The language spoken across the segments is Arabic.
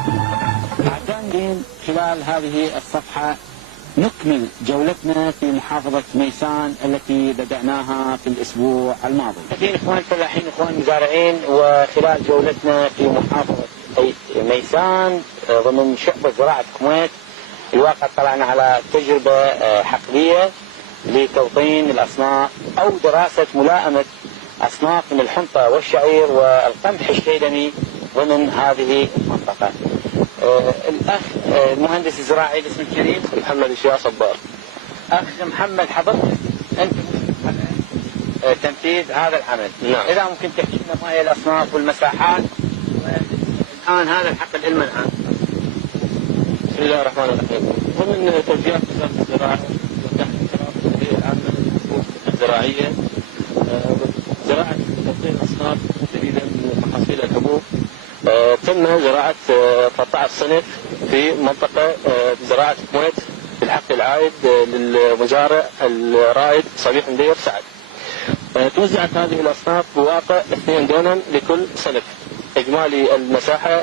أعزائي خلال هذه الصفحة نكمل جولتنا في محافظة ميسان التي بدأناها في الأسبوع الماضي. إخوان فلاحين، إخوان مزارعين، وخلال جولتنا في محافظة ميسان ضمن شعبة زراعة كويت الواقع طلعنا على تجربة حقلية لتوطين الأصناف أو دراسة ملائمة أصناف من الحنطة والشعير والقمح الشيلمي ضمن هذه المنطقة. الأخ المهندس الزراعي الاسم الكريم محمد الشيا صبار. أخ محمد، حضرتك أنت على تنفيذ هذا العمل. نعم. إذا ممكن تحكي لنا ما هي الأصناف والمساحات الآن هذا الحقل إلمن الآن؟ بسم الله الرحمن الرحيم. ومن توجيهات وزارة الزراعة وتحت إشراف الهيئة العامة للحقوق الزراعية زراعة توطين أصناف جديدة من محاصيل الحبوب. تم زراعة 13 صنف في منطقة زراعة كويت في الحقل العائد للمزارع الرائد صبيح مدير سعد. توزعت هذه الأصناف بواقع 2 دونم لكل صنف. إجمالي المساحة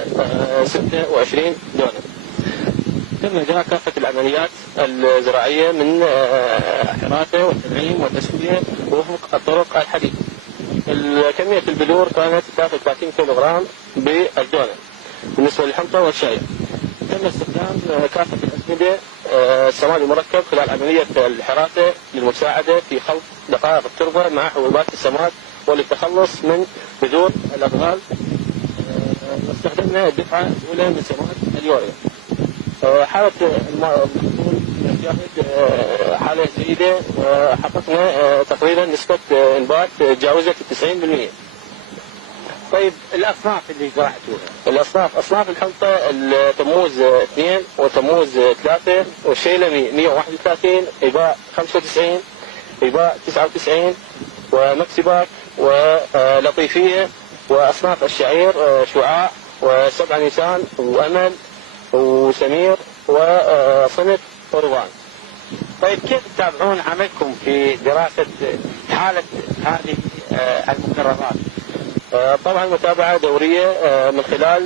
26 دونم. تم إجراء كافة العمليات الزراعية من حراثة وتنعيم وتسوية وفق الطرق الحديثة. كمية البذور كانت داخل 30 كيلوغرام بالدونم بالنسبة للحنطة والشعير. تم استخدام كافة الأسمدة السماد المركب خلال عملية الحراثة للمساعدة في خلط دقائق التربة مع حبوبات السماد وللتخلص من بذور الأبغال. واستخدمنا الدفعة الأولى من سماد اليوريا. حالة المحصول نشاهد حالة جيدة، وحققنا تقريبا نسبة إنبات تجاوزت 90%. طيب الأصناف اللي زرعتوها؟ أصناف الحنطة التموز 2 وتموز 3 والشيلمي 131 إباء 95 إباء 99 ومكسبات ولطيفية. وأصناف الشعير شعاع و7 نيسان وأمل وسمير وصنف ورضوان. طيب كيف تتابعون عملكم في دراسة حالة هذه المقررات؟ طبعا متابعة دورية من خلال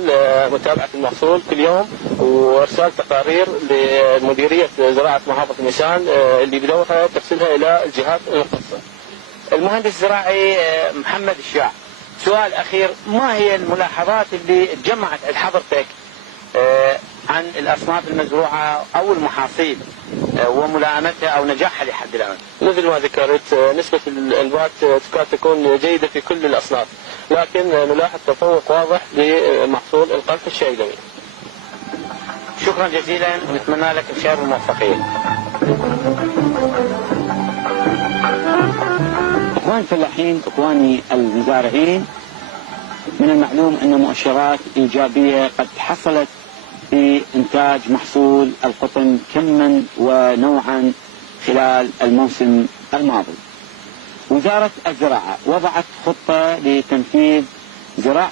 متابعة المحصول كل يوم وارسال تقارير لمديرية زراعة محافظة ميسان اللي بدورها ترسلها الى الجهات المختصة. المهندس الزراعي محمد الشيا، سؤال اخير، ما هي الملاحظات اللي تجمعت عند حضرتك عن الاصناف المزروعة او المحاصيل وملائمتها او نجاحها لحد الان؟ مثل ما ذكرت نسبة الانبات تكاد تكون جيدة في كل الاصناف، لكن نلاحظ تفوق واضح لمحصول القمح الشيلمي. شكرا جزيلا ونتمنى لك الخير والموفقية. اخواني الفلاحين، اخواني المزارعين، من المعلوم ان مؤشرات ايجابية قد حصلت في إنتاج محصول القطن كما ونوعا خلال الموسم الماضي. وزارة الزراعة وضعت خطة لتنفيذ زراعة